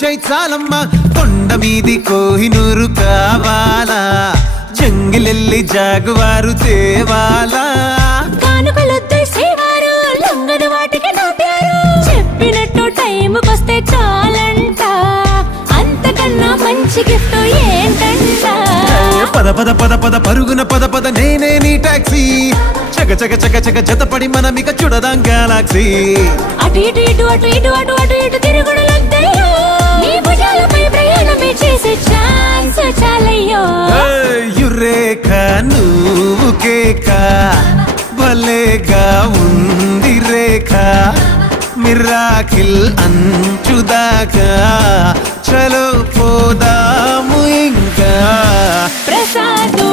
ఇచ్చై చాలమ్మా కొండ మీది కోహినూరు కావాలా? జంగిలెల్లి జాగువారు తేవాలా? కానుకలొద్దేసేవారు లొంగని వాటికి నాటారు చెప్పినట్టు టైంకొస్తే చాలంట. అంతకన్నా మంచి గిఫ్ట్ ఏంటంట? పద పద పద పద పరుగున పద పద నేనే నీ టాక్సీ. చక చక చక చక జతపడి మనమిక చూడదాం గెలాక్సీ అటు ఇటు ఇటు అటు ఇటు అటు అటు ఇటు నువ్వు కేక భలేగా ఉంది రేఖ మిరాకిల్ అంచుదాకా చలో పోదాము ఇంకా. ప్రసాదు